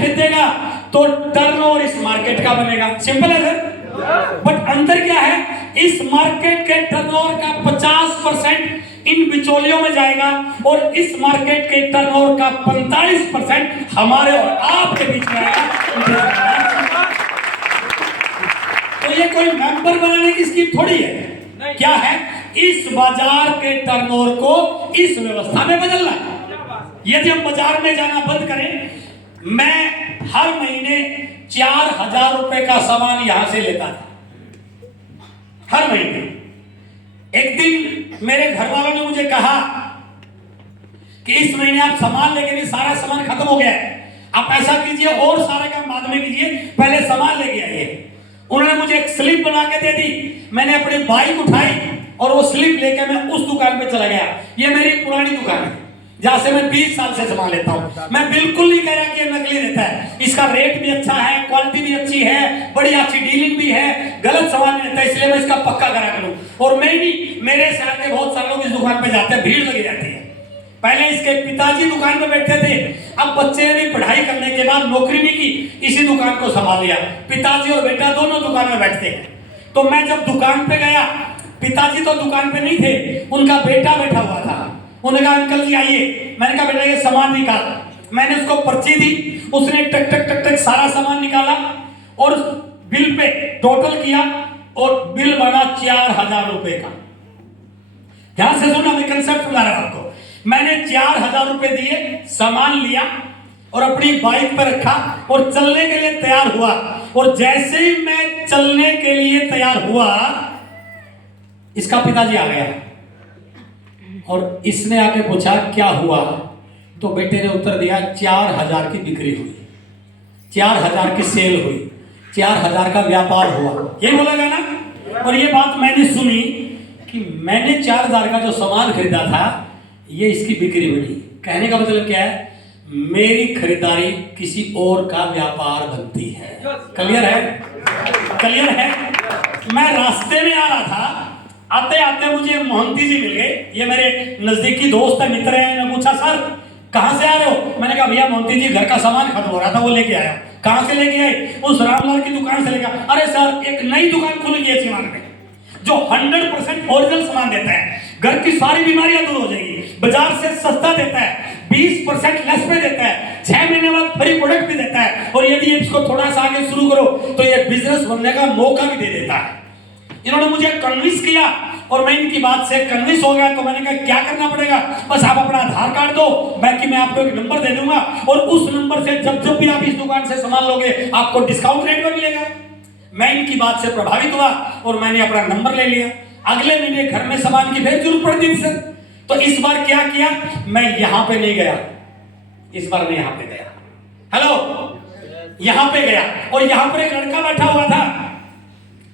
खरीदेगा तो टर्नओवर इस मार्केट का बनेगा। सिंपल है सर। बट अंतर क्या है, इस मार्केट के टर्नओवर का 50% इन बिचौलियों में जाएगा और इस मार्केट के टर्नओवर का 45% हमारे और आपके बीच में आएगा। तो ये कोई मेंबर बनाने की स्कीम थोड़ी है। क्या है, इस बाजार के टर्नओवर को इस व्यवस्था में बदलना है। यदि हम बाजार में जाना बंद करें, मैं हर महीने 4000 रुपए का सामान यहां से लेता था, हर महीने। एक दिन मेरे घर वालों ने मुझे कहा कि इस महीने आप सामान लेके नहीं, सारा सामान खत्म हो गया है, आप ऐसा कीजिए और सारा काम बाद में कीजिए, पहले सामान लेके आइए। उन्होंने मुझे एक स्लिप बना के दे दी। मैंने अपनी बाइक उठाई और वो स्लिप लेके मैं उस दुकान पे चला गया। ये मेरी पुरानी दुकान है जहां से मैं 20 साल से सामान लेता हूं। मैं बिल्कुल नहीं कह रहा कि ये नकली देता है, इसका रेट भी अच्छा है, क्वालिटी भी अच्छी है, बड़ी अच्छी डीलिंग भी है, गलत सामान नहीं देता, इसलिए मैं इसका पक्का करा करूं। और मैं नहीं, मेरे शहर के बहुत सारे लोग इस दुकान पे जाते हैं, भीड़ लगी रहती है। पहले इसके पिताजी दुकान पे बैठते थे, अब बच्चे ने पढ़ाई करने के बाद नौकरी नहीं की, इसी दुकान को संभाल लिया। पिताजी और बेटा दोनों दुकान में बैठते हैं। तो मैं जब दुकान पे गया, पिताजी तो दुकान पे नहीं थे, उनका बेटा बैठा हुआ था। उन्होंने कहा अंकल जी आइए। मैंने कहा बेटा ये सामान निकाल। मैंने उसको पर्ची दी, उसने टक टक टक टक सारा सामान निकाला और बिल पे टोटल किया और बिल बना 4000 रुपए का। ध्यान से सुनना, मैं कंसेप्ट बता रहा हूं आपको। मैंने 4000 रुपए दिए, सामान लिया और अपनी बाइक पर रखा और चलने के लिए तैयार हुआ। और जैसे ही मैं चलने के लिए तैयार हुआ, इसका पिताजी आ गया और इसने आके पूछा क्या हुआ। तो बेटे ने उत्तर दिया 4000 की बिक्री हुई, 4000 की सेल हुई, 4000 का व्यापार हुआ, ये बोला गया ना। और ये बात मैंने सुनी कि मैंने 4000 का जो सामान खरीदा था ये इसकी बिक्री बनी। कहने का मतलब क्या है, मेरी खरीदारी किसी और का व्यापार बनती है। क्लियर है? क्लियर है? मैं रास्ते में आ रहा था, आते आते मुझे मोहंती जी मिल गए। ये मेरे नजदीकी दोस्त है, मित्र है। मैं पूछा सर कहां से आ रहे हो? मैंने कहा भैया मोहंती जी घर का सामान खत्म हो रहा था, वो लेके आया। कहां से लेके आए? उस रामलाल की दुकान से लेकर। अरे सर एक नई दुकान खुल गई है सामान में जो 100% ओरिजिनल सामान देता है, घर की सारी बीमारियां दूर हो जाएगी, बाजार से सस्ता देता है, 20% लेस पे देता है, 6 महीने बाद फ्री प्रोडक्ट भी देता है, और यदि इसको थोड़ा सा आगे शुरू करो तो ये बिजनेस बनने का मौका भी दे देता है। इन्होंने मुझे कन्विंस किया और मैं इनकी बात से कन्विंस हो गया। तो मैंने कहा क्या करना पड़ेगा? बस आप अपना आधार कार्ड दो, बाकी मैं आपको एक नंबर दे दूंगा और उस नंबर से जब जब भी आप इस दुकान से सामान लोगे आपको डिस्काउंट रेट में मिलेगा। मैं इनकी बात से प्रभावित हुआ और मैंने अपना नंबर ले लिया। अगले महीने घर में सामान की फिर जरूरत पड़ती थी सर, तो इस बार क्या किया, मैं यहां पे नहीं गया, इस बार मैं यहां पे गया। हेलो, यहां पे गया और यहां पर एक लड़का बैठा हुआ था।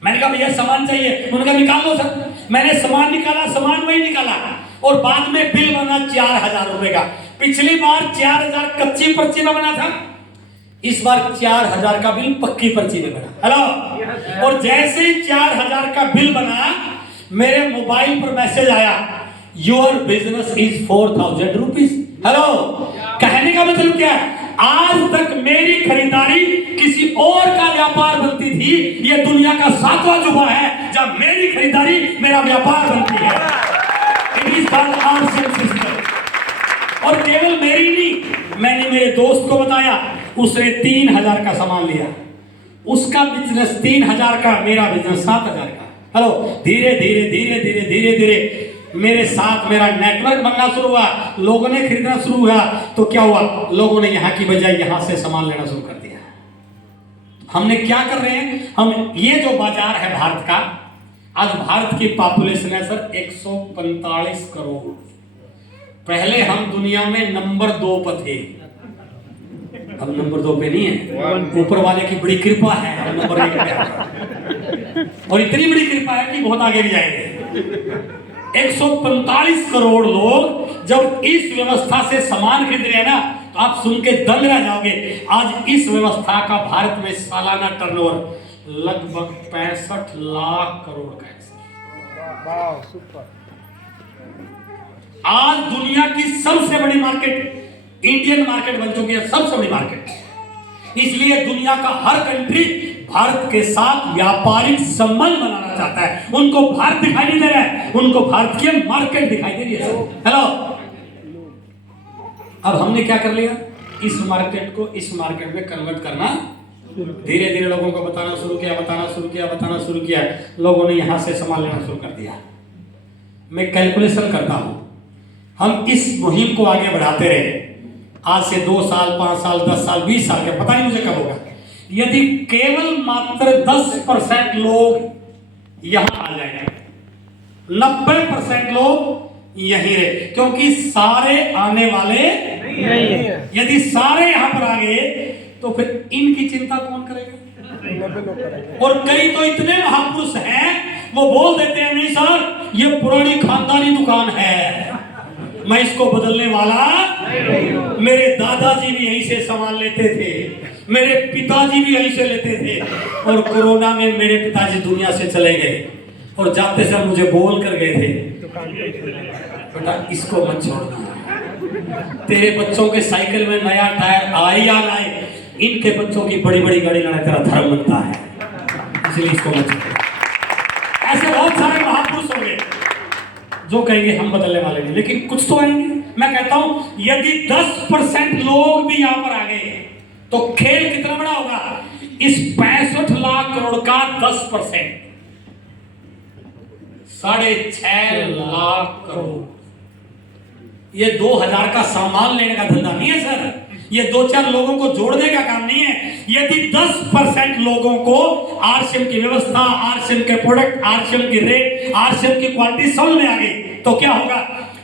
मैंने कहा भैया सामान चाहिए। उन्होंने कहा निकाल लो सर। मैंने सामान निकाला, सामान वही निकाला और बाद में बिल बना 4000 रुपए का। पिछली बार 4000 कच्ची पर्ची में बना था, इस बार 4000 का बिल पक्की पर्ची में बना। हेलो, और जैसे ही 4000 का बिल बना, मेरे मोबाइल पर मैसेज आया, your business is 4000 rupees. Hello, कहने का मतलब क्या है, आज तक मेरी खरीदारी किसी और का व्यापार बनती थी, ये दुनिया का 7वां जुबा है जब मेरी खरीदारी मेरा व्यापार बनती है। It is called arts and system. और केवल मेरी नहीं, मैंने मेरे दोस्त को बताया, उसने 3000 का सामान लिया, उसका बिजनेस 3000 का, मेरा बिजनेस 7000 का। हेलो, धीरे धीरे धीरे धीरे धीरे धीरे मेरे साथ मेरा नेटवर्क बनना शुरू हुआ, लोगों ने खरीदना शुरू हुआ। तो क्या हुआ, लोगों ने यहाँ की बजाय यहाँ से सामान लेना शुरू कर दिया। हमने क्या कर रहे हैं, हम ये जो बाजार है भारत का, आज भारत की पॉपुलेशन है सर 145 करोड़। पहले हम दुनिया में नंबर 2 पर थे, अब नंबर 2 पे नहीं है। ऊपर वाले की बड़ी कृपा है, हम नंबर 1 पे, और इतनी बड़ी कृपा है कि बहुत आगे भी जाएंगे। 145 करोड़ लोग जब इस व्यवस्था से सामान खरीद रहे हैं ना, तो आप सुन के दंग रह जाओगे। आज इस व्यवस्था का भारत में सालाना टर्नओवर लगभग 65 लाख करोड़ का है। सुपर। आज दुनिया की सबसे बड़ी मार्केट इंडियन मार्केट बन चुकी है, सबसे बड़ी मार्केट। इसलिए दुनिया का हर कंट्री भारत के साथ व्यापारिक संबंध बनाना चाहता है। उनको भारत दिखाई नहीं दे रहा है, उनको भारत की मार्केट दिखाई दे रही है। हेलो, अब हमने क्या कर लिया, इस मार्केट को इस मार्केट में कन्वर्ट करना धीरे धीरे लोगों को बताना शुरू किया। लोगों ने यहां से सामान लेना शुरू कर दिया। मैं कैलकुलेशन करता हूं, हम इस मुहिम को आगे बढ़ाते रहे, आज से 2 साल 5 साल 10 साल 20 साल के पता नहीं मुझे कब होगा, यदि केवल मात्र 10% लोग यहां आ जाएंगे, 90% लोग यहीं रहे, क्योंकि सारे आने वाले नहीं है। यदि सारे यहां पर आ गए तो फिर इनकी चिंता कौन करेगा? और कई तो इतने महापुरुष हैं, वो बोल देते हैं नहीं सर ये पुरानी खानदानी दुकान है, मैं इसको बदलने वाला, मेरे दादाजी भी यहीं से सामान लेते थे, मेरे पिताजी भी यहीं से लेते थे, और कोरोना में मेरे पिताजी दुनिया से चले गए और जाते समय मुझे बोल कर गए थे बेटा इसको मत छोड़ना, तेरे बच्चों के साइकिल में नया टायर आए या ना आए, इनके बच्चों की बड़ी बड़ी गाड़ी लाना तेरा धर्म बनता है, इसलिए इसको मत छोड़ना। ऐसे बहुत सारे महापुरुष होंगे जो कहेंगे हम बदलने वाले नहीं, लेकिन कुछ तो आएंगे। मैं कहता हूं यदि 10% लोग भी यहां पर आ गए तो खेल कितना बड़ा होगा, इस 65 लाख करोड़ का 10% 6.5 लाख करोड़, ये 2000 का सामान लेने का धंधा नहीं है सर, ये 2-4 लोगों को जोड़ने का काम नहीं है। यदि 10% लोगों को आरसीएम की व्यवस्था, आरसीएम के प्रोडक्ट, आरसीएम की रेट, आरसीएम की क्वालिटी समझ में आ गई तो क्या होगा,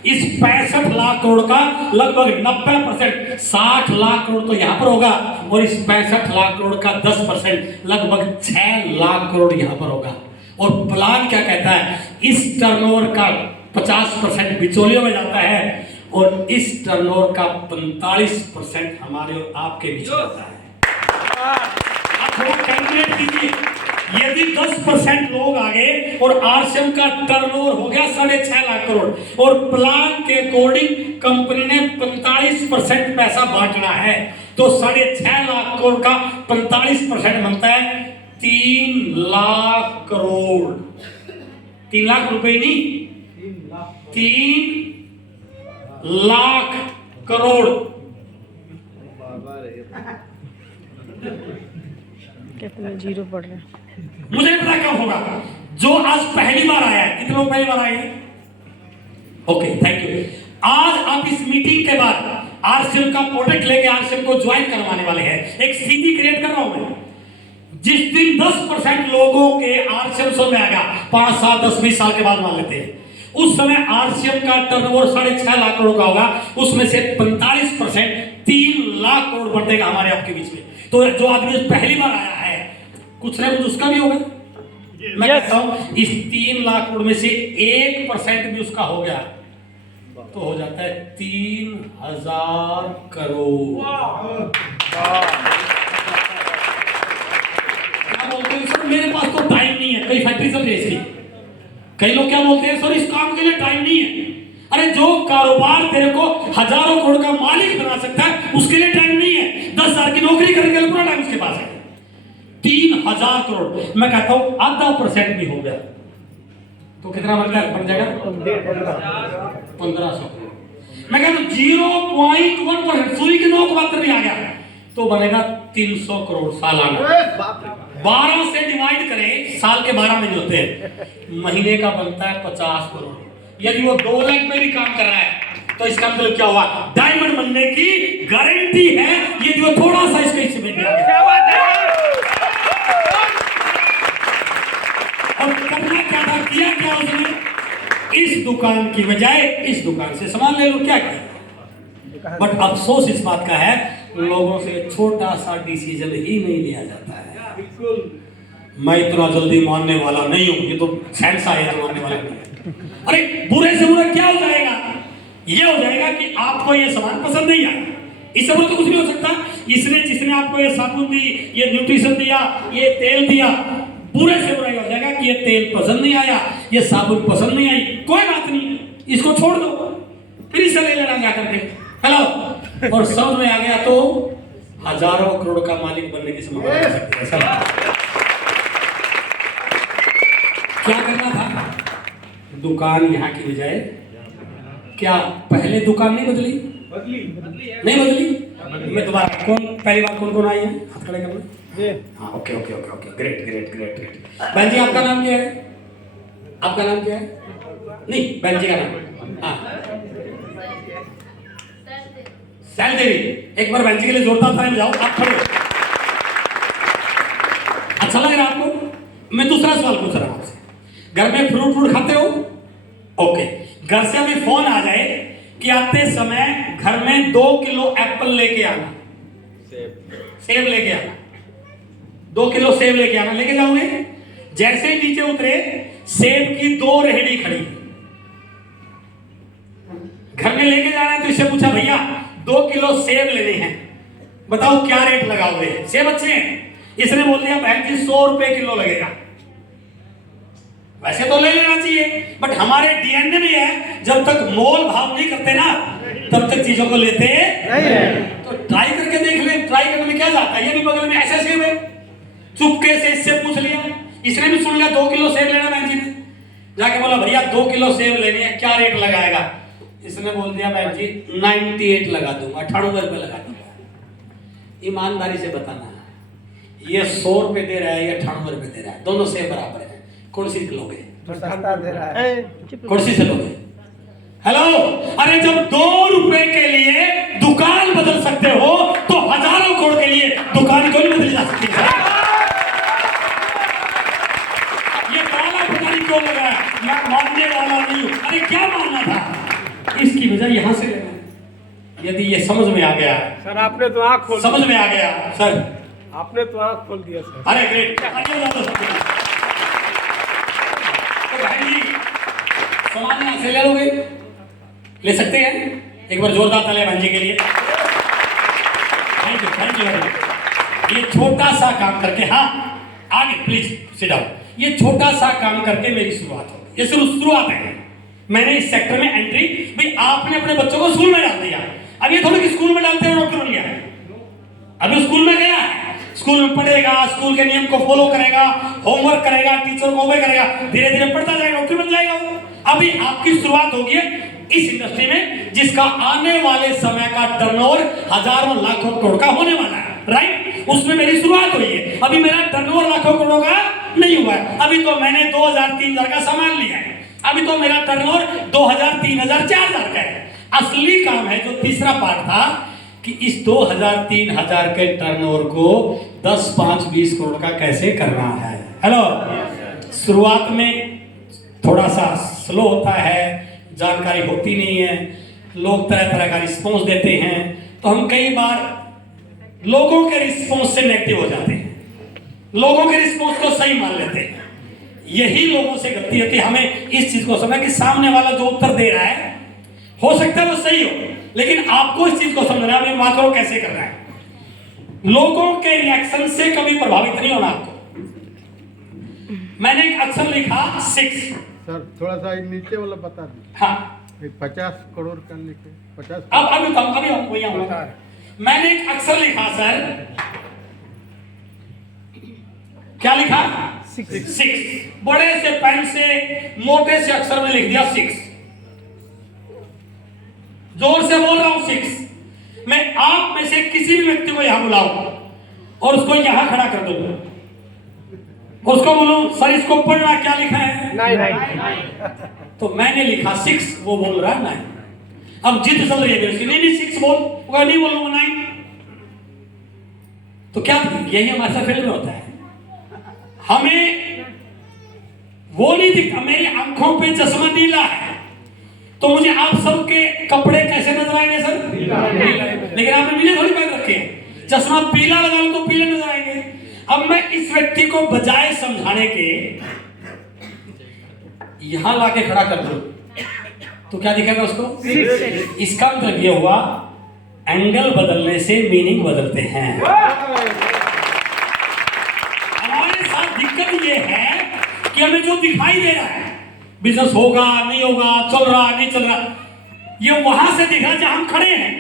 इस 65 लाख करोड़ का लगभग 90%, 60 लाख करोड़ तो यहां पर होगा, और इस 65 लाख करोड़ का 10% लगभग 6 लाख करोड़ यहां पर होगा। और प्लान क्या कहता है, इस टर्नओवर का 50% बिचौलियों में जाता है और इस टर्नओवर का 45% हमारे और आपके बीच जाता है। आप थोड़ा कैलकुलेट कीजिए, यदि 10% लोग आ गए और आरसीएम का टर्नओवर हो गया 6.5 लाख करोड़ और प्लान के अकॉर्डिंग कंपनी ने 45% पैसा बांटना है, तो 6.5 लाख करोड़ का 45% बनता है 3 लाख करोड़। 3 लाख रुपए नहीं, 3 लाख करोड़। कितने जीरो पड़ रहे हैं मुझे नहीं पता कब होगा, जो आज पहली बार आया है, कितने लोग पहली बार आए हैं? Okay thank you. आज आप इस मीटिंग के बाद आरसीएम का प्रोडक्ट लेके आरसीएम को ज्वाइन करवाने वाले हैं। एक स्थिति क्रिएट कर रहा हूं मैं, जिस दिन 10% लोगों के आरसीएम समझ में आएगा, 5 साल 10-20 साल के बाद मान लेते हैं, उस समय आरसीएम का टर्नओवर 6.5 लाख करोड़ का होगा, उसमें से 45% 3 लाख करोड़ बढ़ेगा हमारे आपके बीच में। तो जो आदमी पहली बार आया है कुछ ना कुछ उसका भी होगा। मैं कहता हूं इस 3 लाख करोड़ में से 1% भी उसका हो गया तो हो जाता है 3000 करोड़। क्या बोलते हैं सर मेरे पास तो टाइम नहीं है, कई फैक्ट्री चल रही है इसकी। कई लोग क्या बोलते हैं सर इस काम के लिए टाइम नहीं है। अरे जो कारोबार तेरे को हजारों करोड़ का मालिक बना सकता है उसके लिए टाइम नहीं है। 10,000 की नौकरी करने के लिए पूरा टाइम उसके पास है। 3000 करोड़, मैं कहता हूं 0.5% भी हो गया तो कितना बन जाएगा 1500 करोड़। मैं कहता हूं 0.1% सुई की नोक मात्र नहीं आ गया तो बनेगा 300 करोड़ सालाना। 12 से डिवाइड करें, साल के 12 महीने होते हैं, महीने का बनता है 50 करोड़। यदि वो 2 लाख में भी काम कर रहा है तो इसका मतलब क्या हुआ, डायमंड बनने की गारंटी है यदि वो थोड़ा सा इसके हिस्से में दिया। और करना क्या था, किया क्या उसने, इस दुकान की बजाय इस दुकान से सामान ले लो, क्या किया। बट अफसोस इस बात का है लोगों से छोटा सा डिसीजन ही नहीं लिया जाता है। मैं इतना जल्दी मानने वाला नहीं हूं, ये तो सेंस आया तो मानने वाला नहीं है। अरे बुरे से बुरा क्या हो जाएगा, ये हो जाएगा कि आपको ये सामान पसंद नहीं आया। इससे बुरा तो कुछ नहीं हो सकता। इसने जिसने आपको ये साबुन दी, ये न्यूट्रिशन दिया, ये तेल दिया, बुरे से बुरा हो जाएगा कि ये तेल पसंद नहीं आया, ये साबुन पसंद नहीं आई, कोई बात नहीं, इसको छोड़ दो, फिर इसे ले लेना जा करके। हेलो, और समझ में आ गया तो हजारों करोड़ का मालिक बनने की संभावना हो सकती है सर। क्या करना था? दुकान यहाँ की बजाय क्या पहले दुकान नहीं बदली? नहीं बदली? मैं दोबारा पहली बार कौन आई है? हाथ खड़े करना। हाँ, okay okay okay okay, great great great great. बहन जी आपका नाम क्या है? आपका नाम क्या है? नहीं, बहन जी का नाम? हाँ, सैल देवी। एक बार बहन जी के लिए जोरदार ताली बजाओ। आप खड़े हो। अच्छा लग रहा है आपको? मैं दूसरा सवाल पूछ रहा हूं आपसे। घर में फ्रूट खाते हो? ओके। घर से अभी फोन आ जाए कि आते समय घर में 2 किलो एप्पल लेके आना, सेब लेके आना, 2 किलो सेब लेके आना, लेके जाओगे? जैसे ही नीचे उतरे सेब की 2 रेहड़ी खड़ी, घर में लेके जाना है तो इससे पूछा भैया 2 किलो सेब लेने हैं, बताओ क्या रेट लगाओगे? सेब अच्छे हैं। इसने बोल दिया बहन जी 100 रुपए किलो लगेगा। वैसे तो ले लेना चाहिए, बट हमारे डीएनए में है जब तक मोल भाव नहीं करते ना तब तक चीजों को लेते नहीं। तो ट्राई करके देख ले। ट्राई करने में क्या जाता है? ये भी बगल में ऐसा सेब है, चुपके से इससे पूछ लिया, इसने भी सुन लिया 2 किलो सेब लेना। बहन जी ने जाके बोला भैया 2 किलो सेब लेने हैं, क्या रेट लगाएगा? इसने बोल दिया बहन जी 98 लगा दूंगा, 98 रुपए लगा दूंगा। ईमानदारी से बताना, ये 100 रुपए दे रहा है, ये 98 रुपए दे रहा है, दोनों सेब बराबर है, कौन सी लोगे? कौन सी से लोगे? हेलो, अरे जब 2 रुपए के लिए दुकान बदल सकते हो तो हजारों करोड़ के लिए दुकान क्यों नहीं बदली जा सकती? ये ताला पता नहीं क्यों लगा, मैं मानने वाला नहीं हूं। अरे क्या मानना था? इसकी वजह यहां से लेना। यदि ये समझ में आ गया सर, आपने तो आंख खोल, समझ में आ गया सर, आपने तो आंख खोल दिया सर। अरे ग्रेट। तो भाई जी सामान यहां से ले लोगे? ले सकते हैं? एक बार जोरदार तालियां बहन जी के लिए। Thank you. ये छोटा सा काम करके, हाँ आगे प्लीज सिट डाउन। ये छोटा सा काम करके मेरी शुरुआत हो, ये सिर्फ शुरुआत है। मैंने इस सेक्टर में एंट्री, भाई आपने अपने बच्चों को स्कूल में डाल दिया। अब ये थोड़ी कि स्कूल में डालते हुए डॉक्टर बन गया है। अभी स्कूल में गया है, स्कूल में पढ़ेगा, स्कूल के नियम को फॉलो करेगा, होमवर्क करेगा, टीचर को ओबे करेगा, धीरे धीरे पढ़ता जाएगा, डॉक्टर बन जाएगा वो। अभी आपकी शुरुआत होगी इस इंडस्ट्री में जिसका आने वाले समय का टर्नओवर हजारों लाखों करोड़ का होने वाला है, राइट? उसमें मेरी शुरुआत हुई है। अभी मेरा टर्नओवर लाखों करोड़ों का नहीं हुआ है। अभी तो मैंने 2000-3000 का सामान लिया है। अभी तो मेरा टर्नओवर 2000, 3000, 4000 का है। असली काम है जो तीसरा पार्ट था कि इस 2000, 3000 के टर्नओवर को 10, 5, 20 करोड़ का कैसे करना है। हेलो, शुरुआत में थोड़ा सा स्लो होता है, जानकारी होती नहीं है, लोग तरह तरह का रिस्पॉन्स देते हैं, तो हम कई बार लोगों के रिस्पॉन्स से नेगेटिव हो जाते हैं, लोगों के रिस्पॉन्स को सही मान लेते हैं। यही लोगों से गलती होती है। हमें इस चीज को समझना कि सामने वाला जो उत्तर दे रहा है हो सकता है वो सही हो, लेकिन आपको इस चीज को समझना है मात्रा कैसे कर रहा है। लोगों के रिएक्शन से कभी प्रभावित नहीं होना आपको। मैंने एक अक्षर लिखा 6। सर थोड़ा सा नीचे वाला बता दीजिए। हाँ, 50 करोड़ का लिखे 50। अब अभी वही आऊंगा। मैंने एक अक्षर लिखा सर, क्या लिखा? 6। बड़े से पेन से मोटे से अक्षर में लिख दिया 6। जोर से बोल रहा हूं 6। मैं आप में से किसी भी व्यक्ति को यहां बुलाऊं और उसको यहां खड़ा कर दूं, उसको बोलूं सर इसको पढ़ना क्या लिखा है? 9। तो मैंने लिखा 6, वो बोल रहा है 9। अब जिद चल रही है उसकी, नहीं 6 बोल, वो नहीं बोलूंगा 9। तो क्या यही हमारे फील्ड में होता है। हमें वो नहीं दिखता। मेरी आंखों पे चश्मा नीला है तो मुझे आप सबके कपड़े कैसे नजर आएंगे सर? लेकिन आपने नीले थोड़ी पहन रखे हैं। चश्मा पीला लगा लो तो पीले नजर आएंगे। अब मैं इस व्यक्ति को बजाय समझाने के यहां लाके खड़ा कर दूं तो क्या दिखेगा उसको? इसका मतलब ये हुआ एंगल बदलने से मीनिंग बदलते हैं। हमारे साथ दिक्कत ये है कि हमें जो दिखाई दे रहा है, बिजनेस होगा नहीं होगा, चल रहा नहीं चल रहा, ये वहां से दिख रहा है जहां हम खड़े हैं।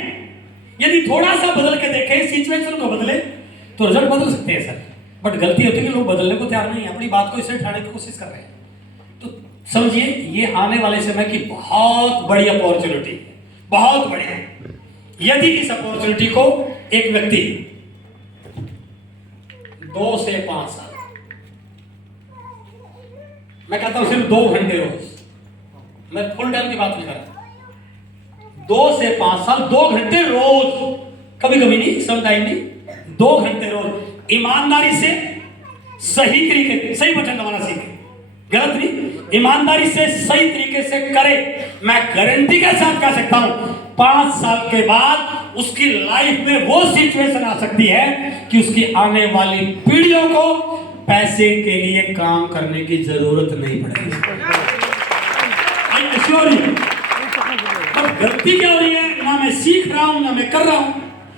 यदि थोड़ा सा बदल के देखें, सिचुएशन को बदले तो रिजल्ट बदल सकते हैं सर। बट गलती होती है कि लोग बदलने को तैयार नहीं है, अपनी बात को इससे उठाने की कोशिश कर रहे हैं। तो समझिए ये आने वाले समय की बहुत बड़ी अपॉर्चुनिटी है, बहुत बड़ी। यदि इस अपॉर्चुनिटी को एक व्यक्ति 2 से 5 साल, मैं कहता हूं सिर्फ 2 घंटे रोज, मैं फुल टाइम की बात नहीं कर रहा, 2 से 5 साल 2 घंटे रोज, कभी कभी नहीं, सम टाइम नहीं, 2 घंटे रोज ईमानदारी से सही तरीके, सही वचन दबाना सीखे, गलत नहीं, ईमानदारी से सही तरीके से करे। मैं गारंटी के साथ कह सकता हूं 5 साल के बाद उसकी लाइफ में वो सिचुएशन आ सकती है कि उसकी आने वाली पीढ़ियों को पैसे के लिए काम करने की जरूरत नहीं पड़ेगी। पर गलती क्या हो रही है, ना मैं सीख रहा हूं, ना मैं कर रहा हूं,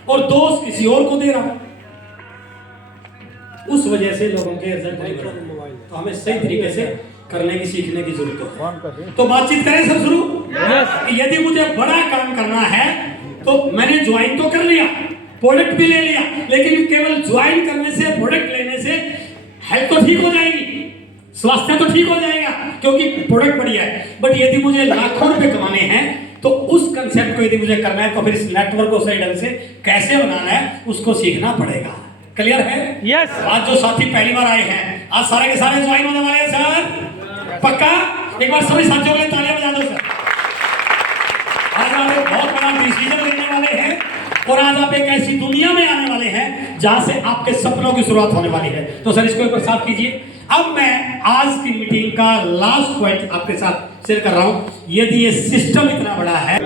और दोष किसी और को दे रहा हूं। उस वजह से लोगों के रिजल्ट नहीं बढ़ रहे। तो हमें सही तरीके से करने की, सीखने की जरूरत है। तो बातचीत करें सब शुरू। यदि मुझे बड़ा काम करना है तो मैंने ज्वाइन तो कर लिया, प्रोडक्ट भी ले लिया, लेकिन केवल ज्वाइन करने से, प्रोडक्ट लेने से हेल्थ तो ठीक हो जाएगी, स्वास्थ्य तो ठीक हो जाएगा क्योंकि प्रोडक्ट बढ़िया है। बट यदि मुझे लाखों रुपए कमाने हैं तो उस कंसेप्ट को यदि मुझे करना है तो फिर इस नेटवर्क को सही ढंग से कैसे बनाना है उसको सीखना पड़ेगा। क्लियर है? यस। आज जो साथी पहली बार आए हैं, आज सारे के सारे ज्वाइन होने वाले हैं सर, पक्का? एक बार सभी साथियों के लिए तालियां बजा दो सर। आज आप एक बहुत बड़ा डिसीजन लेने वाले हैं और आज आप एक ऐसी दुनिया में आने वाले हैं जहां से आपके सपनों की शुरुआत होने वाली है। तो सर इसको एक बार साफ कीजिए। अब मैं आज की मीटिंग का लास्ट पॉइंट आपके साथ शेयर कर रहा हूं। यदि ये सिस्टम इतना बड़ा है,